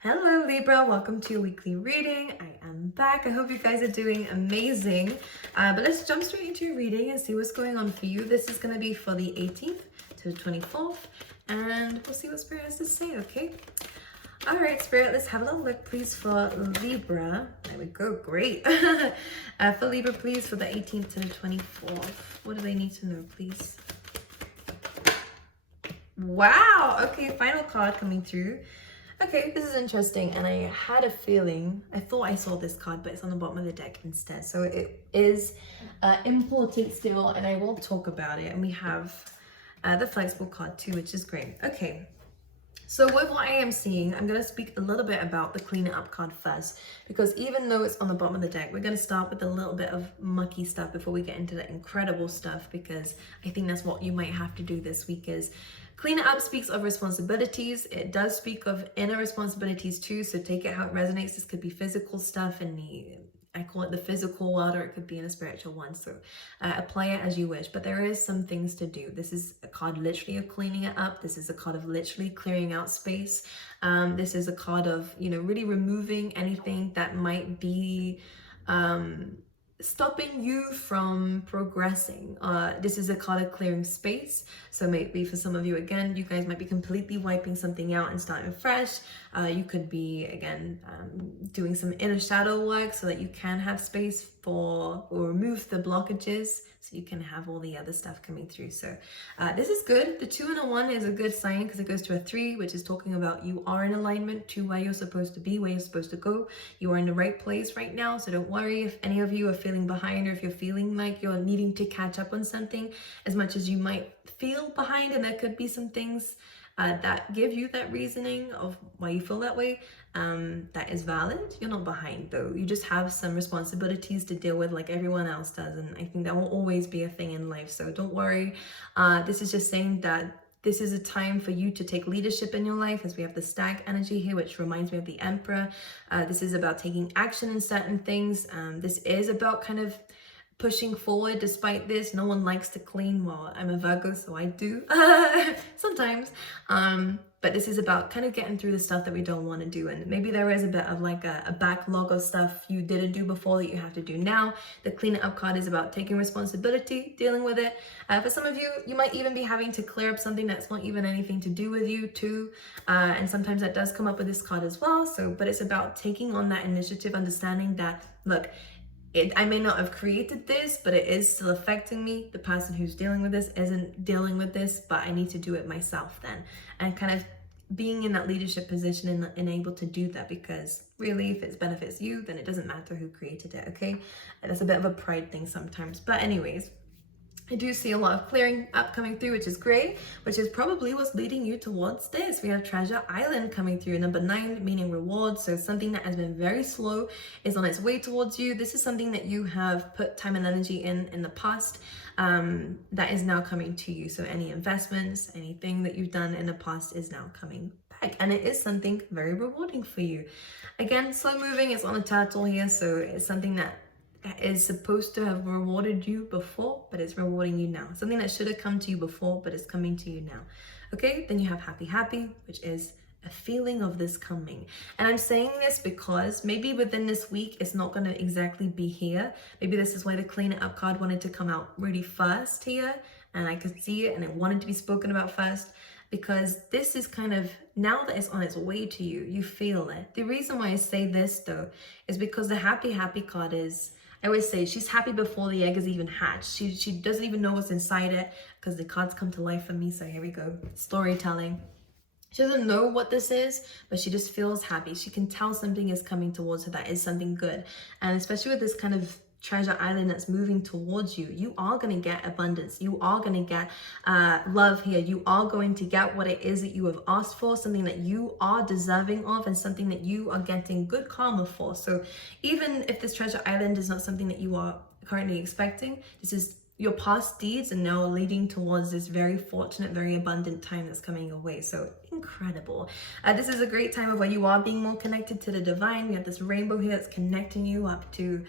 Hello Libra, welcome to your weekly reading. I am back. I hope you guys are doing amazing. But let's jump straight into your reading and see what's going on for you. This is going to be for the 18th to the 24th, and we'll see what Spirit has to say, okay? All right, Spirit, let's have a little look, please, for Libra. There we go, great. For Libra, please, for the 18th to the 24th. What do they need to know, please? Wow, okay, final card coming through. Okay, this is interesting, and I had a feeling, I thought I saw this card, but it's on the bottom of the deck instead. So it is important still, and I will talk about it. And we have the flexible card too, which is great. Okay, so with what I am seeing, I'm going to speak a little bit about the clean it up card first, because even though it's on the bottom of the deck, we're going to start with a little bit of mucky stuff before we get into the incredible stuff, because I think that's what you might have to do this week is clean it up. Speaks of responsibilities. It does speak of inner responsibilities too, so take it how it resonates. This could be physical stuff in I call it the physical world, or it could be in a spiritual one, so apply it as you wish. But there is some things to do. This is a card literally of cleaning it up. This is a card of literally clearing out space. This is a card of, really removing anything that might be stopping you from progressing. This is a card of clearing space. So maybe for some of you, again, you guys might be completely wiping something out and starting fresh. You could be, again, doing some inner shadow work so that you can have space or remove the blockages so you can have all the other stuff coming through. So this is good. The 2 and a 1 is a good sign because it goes to a 3, which is talking about you are in alignment to where you're supposed to be, where you're supposed to go. You are in the right place right now. So don't worry if any of you are feeling behind, or if you're feeling like you're needing to catch up on something as much as you might feel behind. And there could be some things that give you that reasoning of why you feel that way. That is valid. You're not behind though. You just have some responsibilities to deal with like everyone else does. And I think that will always be a thing in life. So don't worry. This is just saying that this is a time for you to take leadership in your life, as we have the stag energy here, which reminds me of the Emperor. This is about taking action in certain things. This is about kind of pushing forward despite this. No one likes to clean. Well, I'm a Virgo, so I do sometimes. But this is about kind of getting through the stuff that we don't want to do. And maybe there is a bit of like a backlog of stuff you didn't do before that you have to do now. The clean it up card is about taking responsibility, dealing with it. For some of you, you might even be having to clear up something that's not even anything to do with you too. And sometimes that does come up with this card as well. So, but it's about taking on that initiative, understanding that, look, I may not have created this, but it is still affecting me. The person who's dealing with this isn't dealing with this, but I need to do it myself then. And kind of being in that leadership position and able to do that, because really if it benefits you, then it doesn't matter who created it, okay? And that's a bit of a pride thing sometimes. But anyways, I do see a lot of clearing up coming through, which is great, which is probably what's leading you towards this. We have Treasure Island coming through, number 9, meaning reward. So something that has been very slow is on its way towards you. This is something that you have put time and energy in the past that is now coming to you. So any investments, anything that you've done in the past is now coming back. And it is something very rewarding for you. Again, slow moving, it's on a turtle here. So it's something that is supposed to have rewarded you before, but it's rewarding you now. Something that should have come to you before, but it's coming to you now. Okay, then you have happy, which is a feeling of this coming. And I'm saying this because maybe within this week, it's not going to exactly be here. Maybe this is why the clean it up card wanted to come out really first here. And I could see it and it wanted to be spoken about first, because this is kind of, now that it's on its way to you, you feel it. The reason why I say this though, is because the happy card is, I always say she's happy before the egg is even hatched. She doesn't even know what's inside it, because the cards come to life for me. So here we go, storytelling. She doesn't know what this is, but she just feels happy. She can tell something is coming towards her that is something good. And especially with this kind of treasure island that's moving towards you, you are going to get abundance. You are going to get love here. You are going to get what it is that you have asked for, something that you are deserving of, and something that you are getting good karma for. So even if this treasure island is not something that you are currently expecting, this is your past deeds and now leading towards this very fortunate, very abundant time that's coming your way. So incredible. This is a great time of where you are being more connected to the divine. We have this rainbow here that's connecting you up to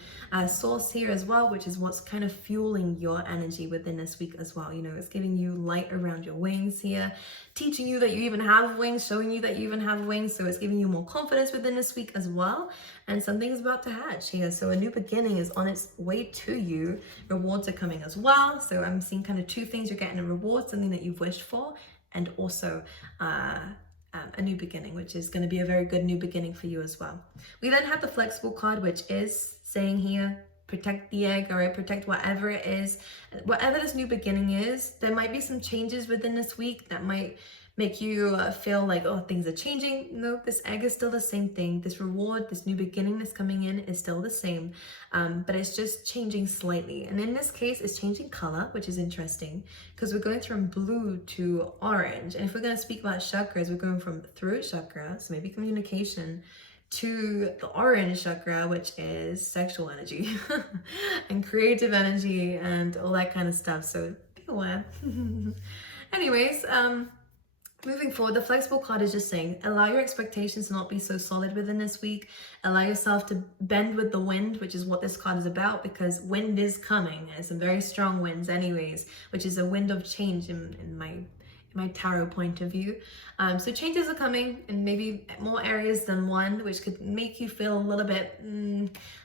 source here as well, which is what's kind of fueling your energy within this week as well. You know, it's giving you light around your wings here, teaching you that you even have wings, showing you that you even have wings. So it's giving you more confidence within this week as well. And something's about to hatch here. So a new beginning is on its way to you. Rewards are coming as well. So I'm seeing kind of two things. You're getting a reward, something that you've wished for, and also a new beginning, which is going to be a very good new beginning for you as well. We then have the flexible card, which is saying here, protect the egg, all right? Protect whatever it is, whatever this new beginning is. There might be some changes within this week that might make you feel like, oh, things are changing. No, this egg is still the same thing. This reward, this new beginning that's coming in is still the same, but it's just changing slightly. And in this case, it's changing color, which is interesting because we're going from blue to orange. And if we're going to speak about chakras, we're going from throat chakra, so maybe communication, to the orange chakra, which is sexual energy and creative energy and all that kind of stuff. So be aware. Anyways, moving forward, the flexible card is just saying, allow your expectations to not be so solid within this week. Allow yourself to bend with the wind, which is what this card is about, because wind is coming. And some very strong winds anyways, which is a wind of change in my tarot point of view. So changes are coming in maybe more areas than one, which could make you feel a little bit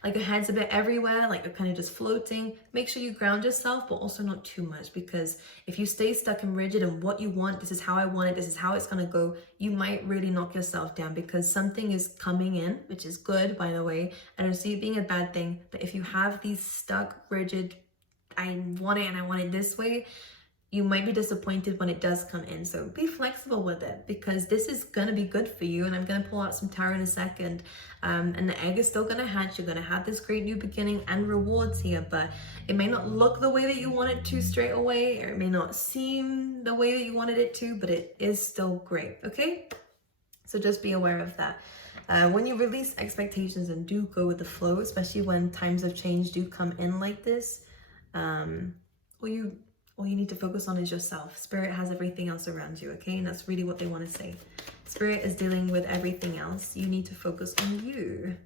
like your head's a bit everywhere, like you're kind of just floating. Make sure you ground yourself, but also not too much, because if you stay stuck and rigid in what you want, this is how I want it, this is how it's gonna go, you might really knock yourself down, because something is coming in, which is good, by the way. I don't see it being a bad thing, but if you have these stuck, rigid, I want it and I want it this way, you might be disappointed when it does come in. So be flexible with it, because this is going to be good for you. And I'm going to pull out some tarot in a second. And the egg is still going to hatch. You're going to have this great new beginning and rewards here, but it may not look the way that you want it to straight away, or it may not seem the way that you wanted it to, but it is still great. Okay? So just be aware of that. When you release expectations and do go with the flow, especially when times of change do come in like this, all you need to focus on is yourself. Spirit has everything else around you, okay? And that's really what they want to say. Spirit is dealing with everything else. You need to focus on you.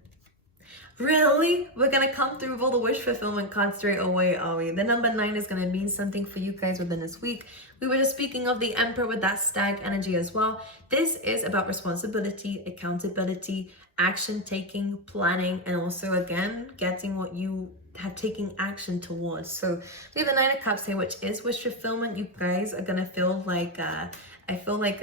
Really? We're going to come through with all the wish fulfillment cards straight away, are we? The number 9 is going to mean something for you guys within this week. We were just speaking of the Emperor with that stag energy as well. This is about responsibility, accountability, action taking, planning, and also, again, getting what you have taken action towards. So we have the 9 of Cups here, which is wish fulfillment. You guys are gonna feel like I feel like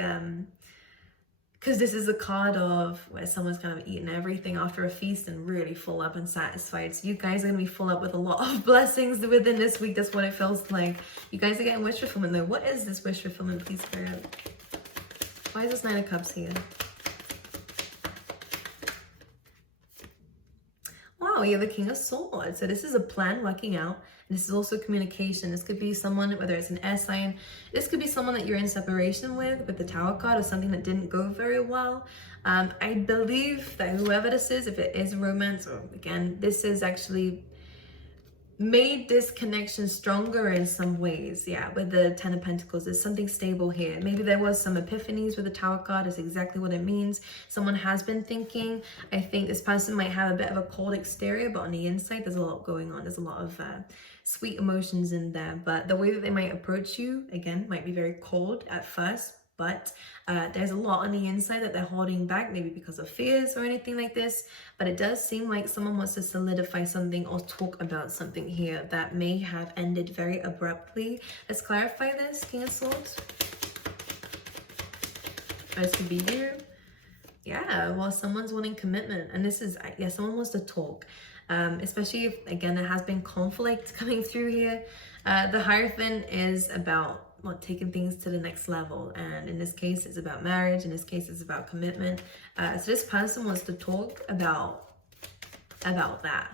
because this is a card of where someone's kind of eaten everything after a feast and really full up and satisfied. So you guys are gonna be full up with a lot of blessings within this week. That's what it feels like. You guys are getting wish fulfillment though. What is this wish fulfillment, please, Spirit? Why is this 9 of Cups here? Wow, you're the King of Swords. So this is a plan working out. This is also communication. This could be someone, whether it's an air sign, this could be someone that you're in separation with the Tower card, or something that didn't go very well. I believe that whoever this is, if it is romance, or again, this is actually made this connection stronger in some ways. Yeah, with the 10 of Pentacles, there's something stable here. Maybe there was some epiphanies with the Tower card. Is exactly what it means. Someone has been thinking. I think this person might have a bit of a cold exterior, but on the inside there's a lot going on. There's a lot of sweet emotions in there, but the way that they might approach you, again, might be very cold at first, but there's a lot on the inside that they're holding back, maybe because of fears or anything like this. But it does seem like someone wants to solidify something or talk about something here that may have ended very abruptly. Let's clarify this, King of Swords. This could be you. Yeah, well, someone's wanting commitment, and this is, yeah, someone wants to talk. Especially if, again, there has been conflict coming through here. The Hierophant is about taking things to the next level, and in this case it's about marriage, in this case it's about commitment. So this person wants to talk about that.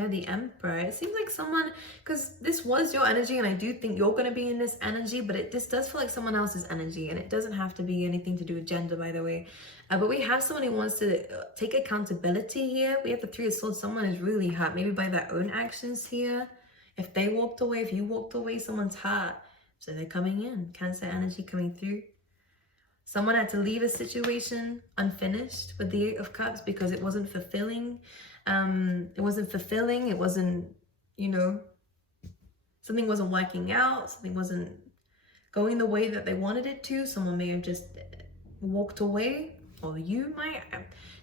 Yeah, the Emperor. It seems like someone, because this was your energy, and I do think you're going to be in this energy, but this does feel like someone else's energy, and it doesn't have to be anything to do with gender, by the way. But we have someone who wants to take accountability here. We have the Three of Swords. Someone is really hurt, maybe by their own actions here. If they walked away, if you walked away, someone's hurt. So they're coming in. Cancer energy coming through. Someone had to leave a situation unfinished with the Eight of Cups because it wasn't fulfilling. It wasn't, you know, something wasn't working out, something wasn't going the way that they wanted it to. Someone may have just walked away, or you might.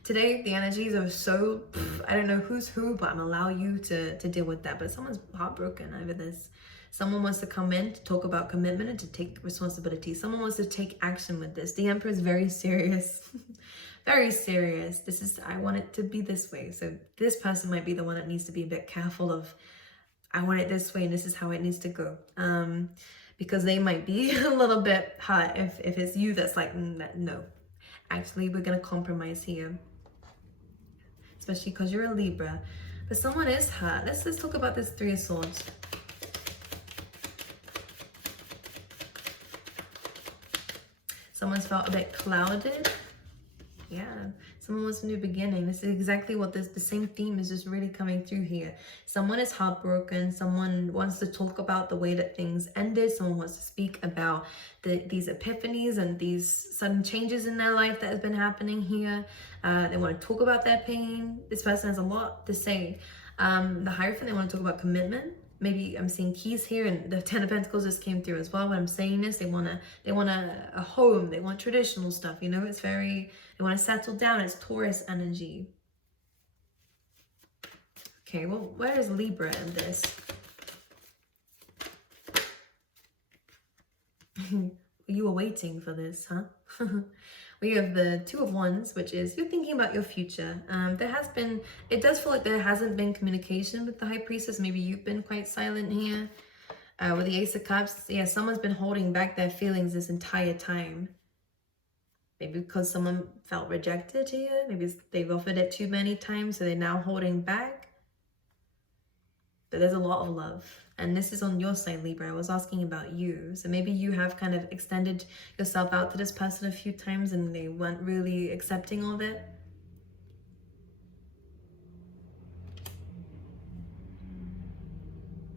Today, the energies are so, I don't know who's who, but I'm allow you to deal with that. But someone's heartbroken over this. Someone wants to come in to talk about commitment and to take responsibility. Someone wants to take action with this. The Emperor is very serious. Very serious. I want it to be this way. So this person might be the one that needs to be a bit careful of, I want it this way and this is how it needs to go. Because they might be a little bit hurt if it's you that's like, no. Actually, we're going to compromise here. Especially because you're a Libra. But someone is hurt. Let's talk about this Three of Swords. Someone's felt a bit clouded. Yeah, someone wants a new beginning. This is exactly what the same theme is just really coming through here. Someone is heartbroken. Someone wants to talk about the way that things ended. Someone wants to speak about these epiphanies and these sudden changes in their life that has been happening here. They want to talk about their pain. This person has a lot to say. The Hierophant, they want to talk about commitment. Maybe I'm seeing keys here, and the Ten of Pentacles just came through as well. When I'm saying this, they want a home. They want traditional stuff. You know, it's very, they want to settle down. It's Taurus energy. Okay, well, where is Libra in this? You were waiting for this, huh? We have the Two of Wands, which is you're thinking about your future. It does feel like there hasn't been communication with the High Priestess. Maybe you've been quite silent here. With the Ace of Cups, yeah, someone's been holding back their feelings this entire time. Maybe because someone felt rejected here. Maybe they've offered it too many times, so they're now holding back. But there's a lot of love. And this is on your side, Libra. I was asking about you. So maybe you have kind of extended yourself out to this person a few times and they weren't really accepting of it.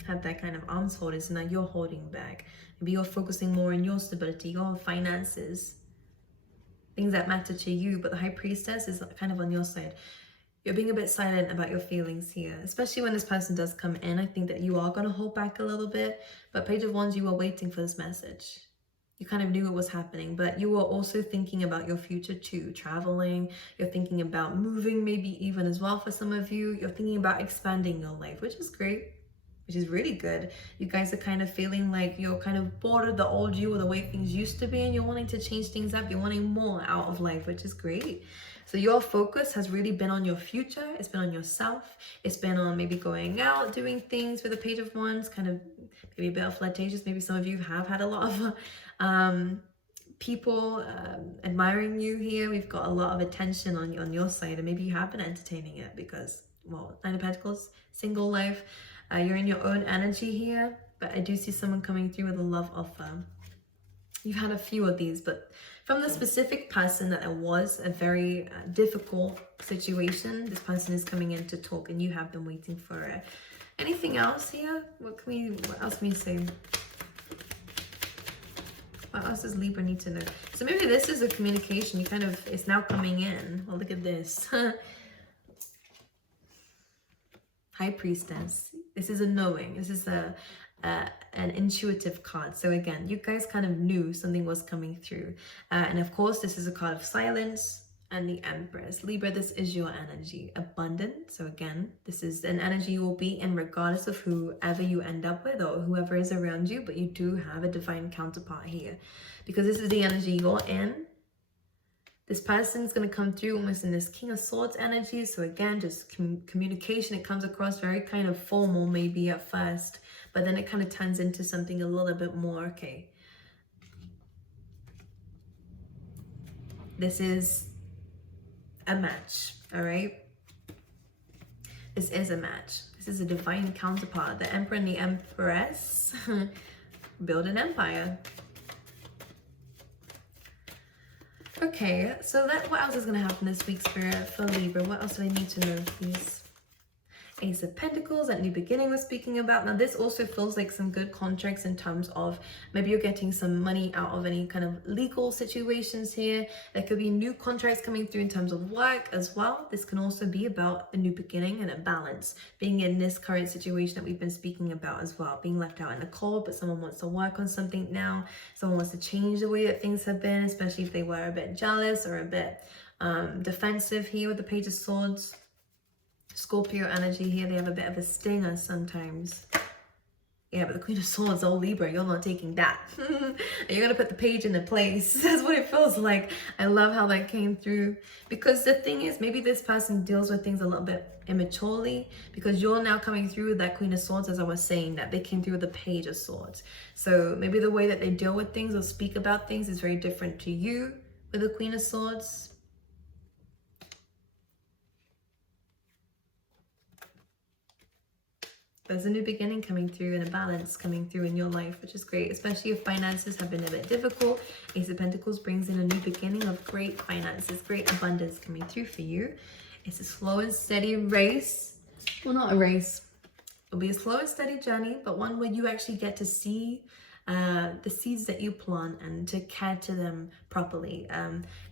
Had that kind of arms folded, so now you're holding back. Maybe you're focusing more on your stability, your finances, things that matter to you. But the High Priestess is kind of on your side. You're being a bit silent about your feelings here, especially when this person does come in. I think that you are going to hold back a little bit, but Page of Wands, you were waiting for this message. You kind of knew it was happening, but you were also thinking about your future too, traveling. You're thinking about moving maybe even as well for some of you. You're thinking about expanding your life, which is great, which is really good. You guys are kind of feeling like you're kind of bored of the old you or the way things used to be, and you're wanting to change things up. You're wanting more out of life, which is great. So your focus has really been on your future. It's been on yourself. It's been on maybe going out, doing things with the Page of Wands, kind of maybe a bit of flirtatious. Maybe some of you have had a lot of people admiring you here. We've got a lot of attention on your side, and maybe you have been entertaining it because, well, Nine of Pentacles, single life. You're in your own energy here, but I do see someone coming through with a love offer. You've had a few of these, but from the specific person that it was a very difficult situation, this person is coming in to talk and you have been waiting for it. Anything else here? What else can we say? What else does Libra need to know? So maybe this is a communication. It's now coming in. Well, look at this. High Priestess. This is a knowing. This is an intuitive card. So again, you guys kind of knew something was coming through. And of course, this is a card of silence and the Empress. Libra, this is your energy. Abundant. So again, this is an energy you will be in regardless of whoever you end up with or whoever is around you. But you do have a divine counterpart here because this is the energy you're in. This person's going to come through almost in this King of Swords energy. So again, just communication. It comes across very kind of formal maybe at first, but then it kind of turns into something a little bit more, okay, this is a match, all right? This is a match. This is a divine counterpart. The Emperor and the Empress build an empire. Okay, so what else is going to happen this week, Spirit, for Libra? What else do I need to know, please? Ace of Pentacles, that new beginning we're speaking about. Now this also feels like some good contracts in terms of maybe you're getting some money out of any kind of legal situations here. There could be new contracts coming through in terms of work as well. This can also be about a new beginning and a balance, being in this current situation that we've been speaking about as well, being left out in the cold, but someone wants to work on something now. Someone wants to change the way that things have been, especially if they were a bit jealous or a bit defensive here with the Page of Swords. Scorpio energy here, they have a bit of a stinger sometimes. Yeah, but the Queen of Swords, oh Libra, you're not taking that. You're gonna put the page in the place. That's what it feels like. I love how that came through. Because the thing is, maybe this person deals with things a little bit immaturely, because you're now coming through with that Queen of Swords, as I was saying, that they came through with the Page of Swords. So maybe the way that they deal with things or speak about things is very different to you with the Queen of Swords. There's a new beginning coming through and a balance coming through in your life, which is great, especially if finances have been a bit difficult. Ace of Pentacles brings in a new beginning of great finances, great abundance coming through for you. It's a slow and steady race. Well, not a race. It'll be a slow and steady journey, but one where you actually get to see the seeds that you plant and to care to them properly.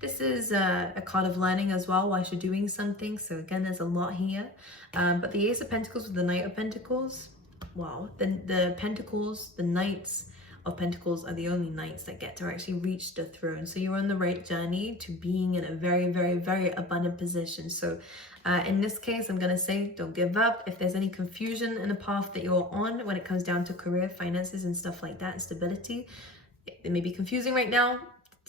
This is a card of learning as well whilst you're doing something. So again, there's a lot here. But the Ace of Pentacles with the Knight of Pentacles, wow. The Pentacles, the Knights of Pentacles are the only knights that get to actually reach the throne. So you're on the right journey to being in a very, very, very abundant position. So in this case, I'm going to say don't give up. If there's any confusion in the path that you're on when it comes down to career, finances and stuff like that, and stability, it may be confusing right now.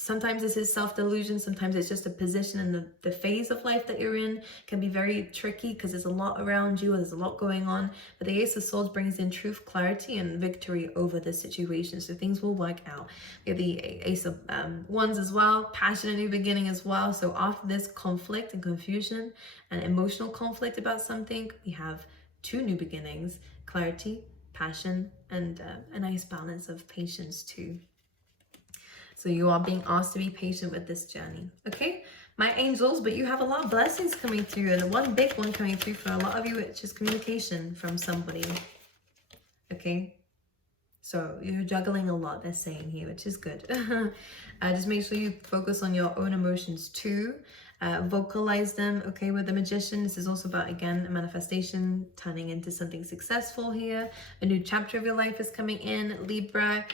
Sometimes this is self-delusion. Sometimes it's just a position in the phase of life that you're in. It can be very tricky because there's a lot around you. There's a lot going on. But the Ace of Swords brings in truth, clarity, and victory over the situation. So things will work out. We have the Ace of Wands as well. Passion, a new beginning as well. So after this conflict and confusion and emotional conflict about something, we have two new beginnings. Clarity, passion, and a nice balance of patience too. So you are being asked to be patient with this journey, okay? My angels, but you have a lot of blessings coming through, and one big one coming through for a lot of you, which is communication from somebody, okay? So you're juggling a lot, they're saying here, which is good. Just make sure you focus on your own emotions too. Vocalize them, okay? With the Magician, this is also about, again, a manifestation turning into something successful here. A new chapter of your life is coming in. Libra,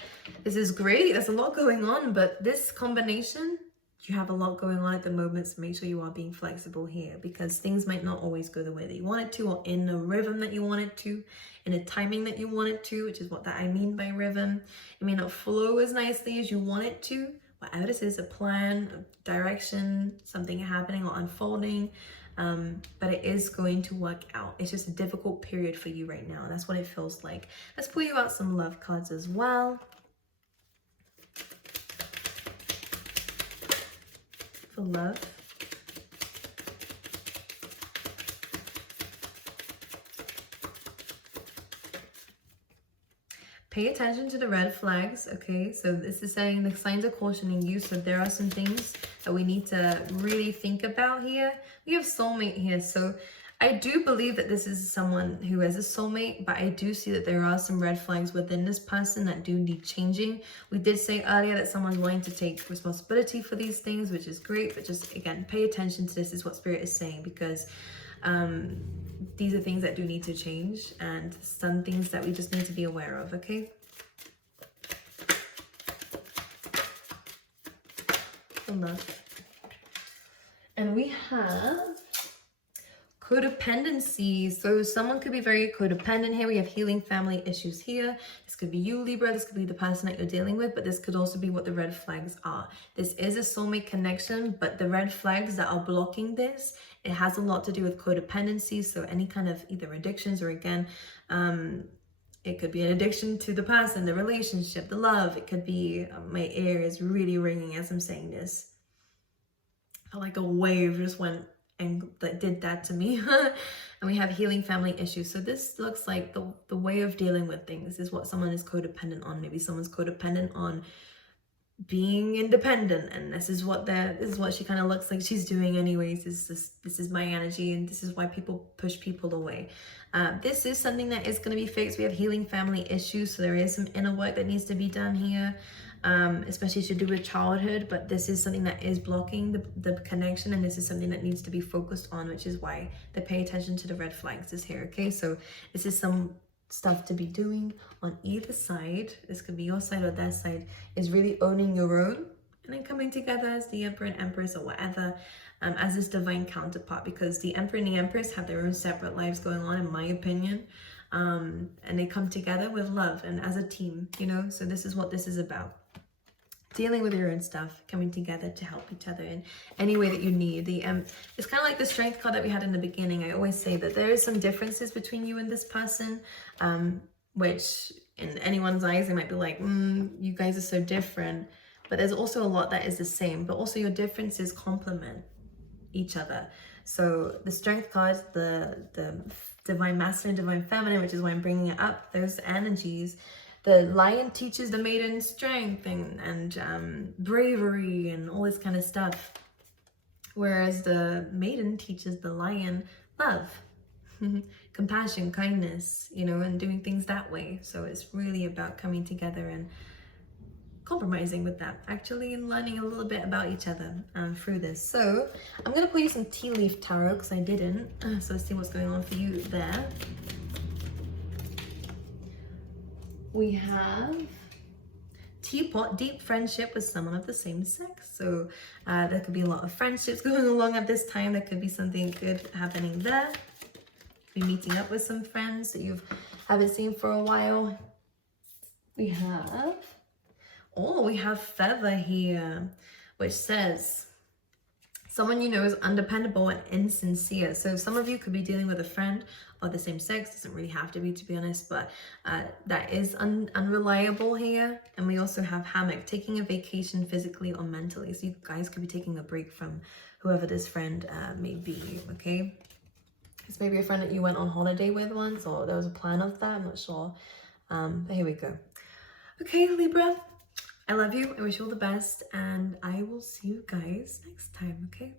this is great. There's a lot going on, but this combination, you have a lot going on at the moment, so make sure you are being flexible here, because things might not always go the way that you want it to, or in the rhythm that you want it to, in a timing that you want it to, which is what I mean by rhythm. It may not flow as nicely as you want it to. Whatever this is, a plan, a direction, something happening or unfolding, but it is going to work out. It's just a difficult period for you right now. That's what it feels like. Let's pull you out some love cards as well. For love. Pay attention to the red flags, okay? So this is saying the signs are cautioning you. So there are some things that we need to really think about here. We have soulmate here. So I do believe that this is someone who is a soulmate, but I do see that there are some red flags within this person that do need changing. We did say earlier that someone's willing to take responsibility for these things, which is great, but just, again, pay attention to this is what Spirit is saying, because these are things that do need to change, and some things that we just need to be aware of, okay? For love. And we have codependency. So someone could be very codependent here. We have healing family issues here. This could be you, Libra. This could be the person that you're dealing with, but this could also be what the red flags are. This is a soulmate connection, but the red flags that are blocking this, it has a lot to do with codependency. So any kind of either addictions, or again, it could be an addiction to the person, the relationship, the love. It could be, my ear is really ringing as I'm saying this. I felt like a wave just went and that did that to me. And we have healing family issues. So this looks like the way of dealing with things is what someone is codependent on. Maybe someone's codependent on being independent, and this is what she kind of looks like she's doing anyways. This is my energy, and this is why people push people away. This is something that is going to be fixed. We have healing family issues, so there is some inner work that needs to be done here, especially to do with childhood, but this is something that is blocking the connection, and this is something that needs to be focused on, which is why the pay attention to the red flags is here. Okay, so this is some stuff to be doing on either side. This could be your side or their side, is really owning your own and then coming together as the Emperor and Empress or whatever, as this divine counterpart, because the Emperor and the Empress have their own separate lives going on, in my opinion, and they come together with love and as a team, you know. So this is what this is about. Dealing with your own stuff, coming together to help each other in any way that you need. It's kind of like the strength card that we had in the beginning. I always say that there is some differences between you and this person, which in anyone's eyes, they might be like, you guys are so different. But there's also a lot that is the same, but also your differences complement each other. So the strength cards, the divine masculine, divine feminine, which is why I'm bringing it up, those energies. The lion teaches the maiden strength and bravery and all this kind of stuff. Whereas the maiden teaches the lion love, compassion, kindness, you know, and doing things that way. So it's really about coming together and compromising with that, actually, and learning a little bit about each other through this. So I'm going to pull you some tea leaf tarot because I didn't. So let's see what's going on for you there. We have teapot, deep friendship with someone of the same sex. So there could be a lot of friendships going along at this time. There could be something good happening there. Be meeting up with some friends that you haven't seen for a while. We have feather here, which says someone you know is undependable and insincere. So some of you could be dealing with a friend of the same sex. Doesn't really have to be honest, but that is unreliable here. And we also have hammock, taking a vacation physically or mentally. So you guys could be taking a break from whoever this friend may be, okay? It's maybe a friend that you went on holiday with once, or there was a plan of that, I'm not sure. But here we go. Okay, Libra, I love you. I wish you all the best, and I will see you guys next time, okay?